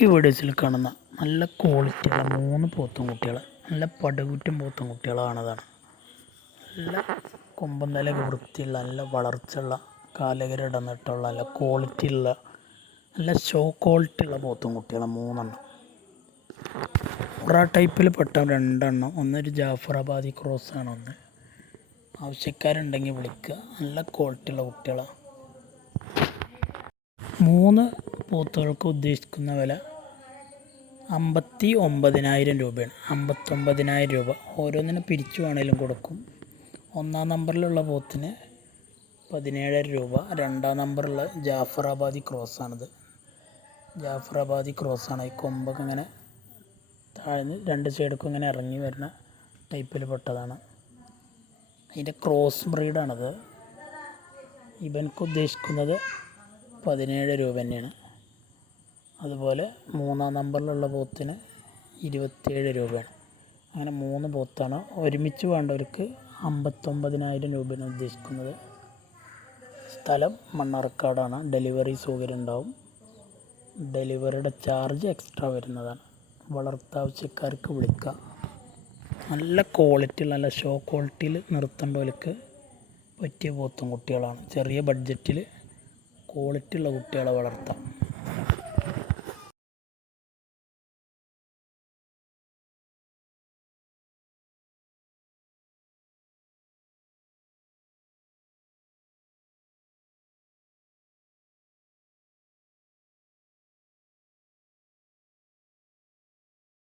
ഈ വീഡിയോസിൽ കാണുന്ന നല്ല ക്വാളിറ്റിയുള്ള 3 പോത്തും കുട്ടികൾ, നല്ല പടുകൂറ്റൻ പോത്തും കുട്ടികളാണതാണ്. നല്ല കൊമ്പൻ തലയൊക്കെ വൃത്തിയുള്ള, നല്ല വളർച്ചയുള്ള, കാലകര ഇടന്നിട്ടുള്ള, നല്ല ക്വാളിറ്റിയുള്ള, നല്ല ഷോ ക്വാളിറ്റിയുള്ള പോത്തും കുട്ടികൾ 3 എണ്ണം. ടൈപ്പിൽ പെട്ട 2 എണ്ണം. ഒന്നൊരു ജാഫറാബാദി ക്രോസാണ്. ഒന്ന് ആവശ്യക്കാരുണ്ടെങ്കിൽ വിളിക്കുക. നല്ല ക്വാളിറ്റിയുള്ള കുട്ടികളാണ്. 3 പോത്തുകൾക്ക് ഉദ്ദേശിക്കുന്ന വില 59,000 രൂപയാണ്. 59,000 രൂപ. ഓരോന്നിനും പിരിച്ചു വേണേലും കൊടുക്കും. 1-ാം നമ്പറിലുള്ള പോത്തിന് 17,000 രൂപ. 2-ാം നമ്പറുള്ള ജാഫറാബാദി ക്രോസാണിത്. ജാഫറാബാദി ക്രോസാണ്. ഈ കൊമ്പൊക്കെ ഇങ്ങനെ താഴ്ന്ന് 2 സൈഡൊക്കെ ഇങ്ങനെ ഇറങ്ങി വരുന്ന ടൈപ്പിൽ പെട്ടതാണ്. അതിൻ്റെ ക്രോസ് ബ്രീഡാണിത്. ഇവനക്ക് ഉദ്ദേശിക്കുന്നത് 17 രൂപ തന്നെയാണ്. അതുപോലെ 3-ാം നമ്പറിലുള്ള പോത്തിന് 27 രൂപയാണ്. അങ്ങനെ 3 പോത്താണ്. ഒരുമിച്ച് വേണ്ടവർക്ക് 59,000 രൂപയാണ് ഉദ്ദേശിക്കുന്നത്. സ്ഥലം മണ്ണാർക്കാടാണ്. ഡെലിവറി സൗകര്യം ഉണ്ടാവും. ഡെലിവറിയുടെ ചാർജ് എക്സ്ട്രാ വരുന്നതാണ്. വളർത്താവശ്യക്കാർക്ക് വിളിക്കുക. നല്ല ക്വാളിറ്റി, നല്ല ഷോ ക്വാളിറ്റിയിൽ നിർത്തേണ്ടവർക്ക് പറ്റിയ പോത്തും കുട്ടികളാണ്. ചെറിയ ബഡ്ജറ്റിൽ ക്വാളിറ്റി ഉള്ള കുട്ടികളെ വളർത്താം.